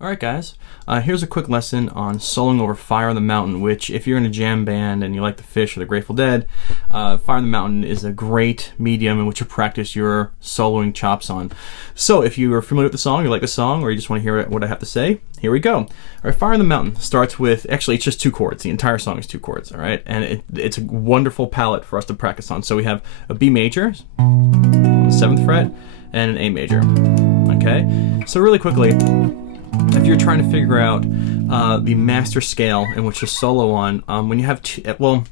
Alright guys, here's a quick lesson on soloing over Fire on the Mountain, which if you're in a jam band and you like the Fish or the Grateful Dead, Fire on the Mountain is a great medium in which to practice your soloing chops on. So if you are familiar with the song, you like the song, or you just want to hear what I have to say, here we go. Alright, Fire on the Mountain starts with, actually it's just 2 chords, the entire song is 2 chords, alright? And it's a wonderful palette for us to practice on. So we have a B major on the 7th fret and an A major, okay? So really quickly, if you're trying to figure out the master scale in which to solo on, when you have well,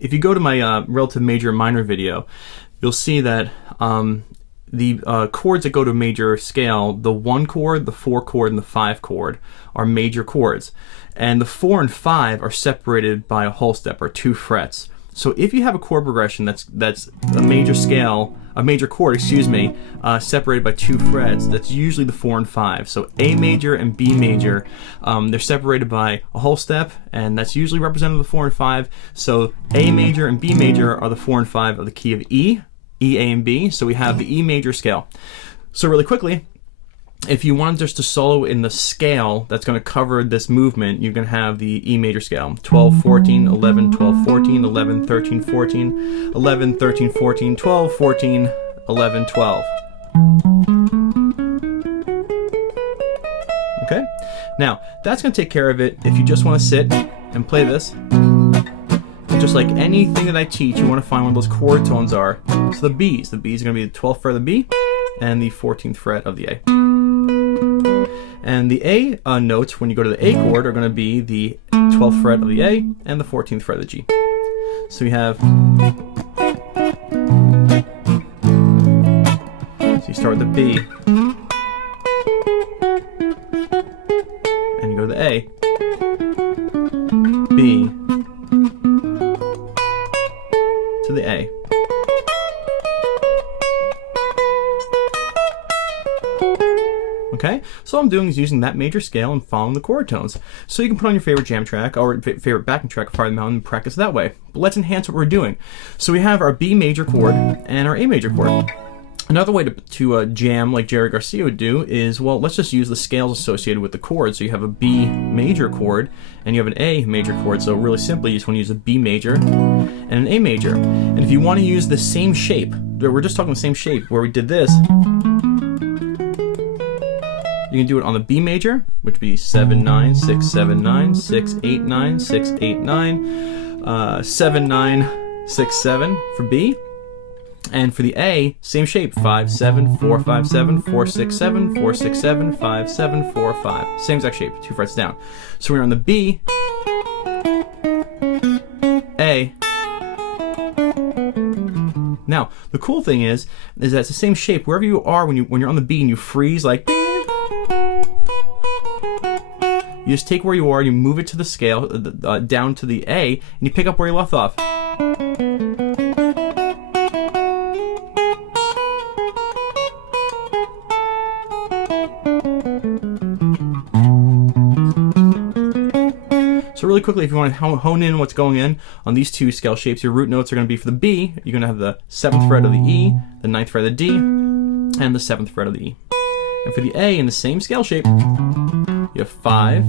if you go to my relative major and minor video, you'll see that the chords that go to major scale, the 1 chord, the 4 chord, and the 5 chord are major chords, and the 4 and 5 are separated by a whole step or 2 frets. So if you have a chord progression that's a major scale, a major chord, excuse me, separated by 2 frets, that's usually the 4 and 5. So A major and B major, they're separated by a whole step, and that's usually represented the 4 and 5. So A major and B major are the 4 and 5 of the key of E, A, and B. So we have the E major scale. So really quickly, if you want just to solo in the scale that's going to cover this movement, you're going to have the E major scale. 12, 14, 11, 12, 14, 11, 13, 14, 11, 13, 14, 12, 14, 11, 12. Okay? Now, that's going to take care of it if you just want to sit and play this. Just like anything that I teach, you want to find what those chord tones are. So the B's are going to be the 12th fret of the B and the 14th fret of the A. And the A notes, when you go to the A chord, are going to be the 12th fret of the A and the 14th fret of the G. So you have, so you start with the B, and you go to the A, B, to the A. Okay, so all I'm doing is using that major scale and following the chord tones. So you can put on your favorite jam track or favorite backing track of Fire on the Mountain and practice that way. But let's enhance what we're doing. So we have our B major chord and our A major chord. Another way to jam like Jerry Garcia would do is, well, let's just use the scales associated with the chord. So you have a B major chord and you have an A major chord. So really simply, you just want to use a B major and an A major. And if you want to use the same shape, we're just talking the same shape where we did this, you can do it on the B major, which would be 7, 9, 6, 7, 9, 6, 8, 9, 6, 8, 9, 7, 9, 6, 7 for B. And for the A, same shape, 5, 7, 4, 5, 7, 4, 6, 7, 4, 6, 7, 5, 7, 4, 5. Same exact shape, 2 frets down. So we're on the B, A. Now, the cool thing is that it's the same shape wherever you are when you're on the B and you freeze like, you just take where you are and you move it to the scale, down to the A, and you pick up where you left off. So really quickly, if you want to hone in what's going on these 2 scale shapes, your root notes are going to be for the B, you're going to have the 7th fret of the E, the 9th fret of the D, and the 7th fret of the E. And for the A, in the same scale shape, you have 5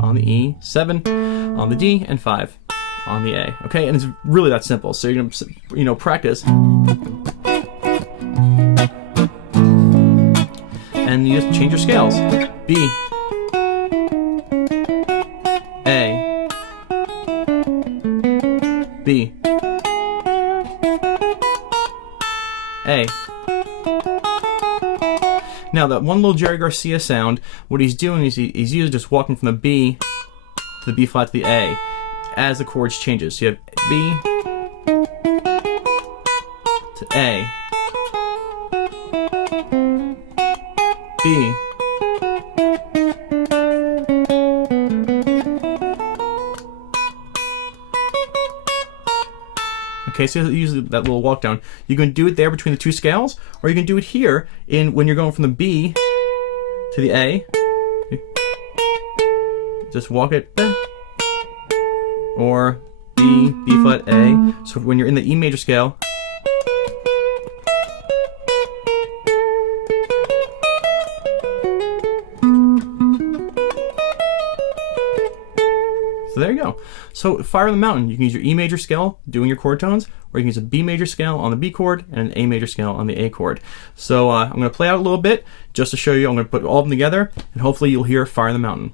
on the E, 7 on the D, and 5 on the A. Okay, and it's really that simple. So you're gonna, practice, and you just change your scales. B, A, B, A. Now that one little Jerry Garcia sound, what he's doing is he's usually just walking from the B to the B flat to the A as the chords changes. So you have B to A, B, Okay, so usually that little walk down. You can do it there between the two scales, or you can do it here when you're going from the B to the A. Just walk it, or B, B flat, A. So when you're in the E major scale, so there you go. So Fire on the Mountain, you can use your E major scale doing your chord tones, or you can use a B major scale on the B chord and an A major scale on the A chord. So I'm going to play out a little bit just to show you. I'm going to put all of them together, and hopefully you'll hear Fire on the Mountain.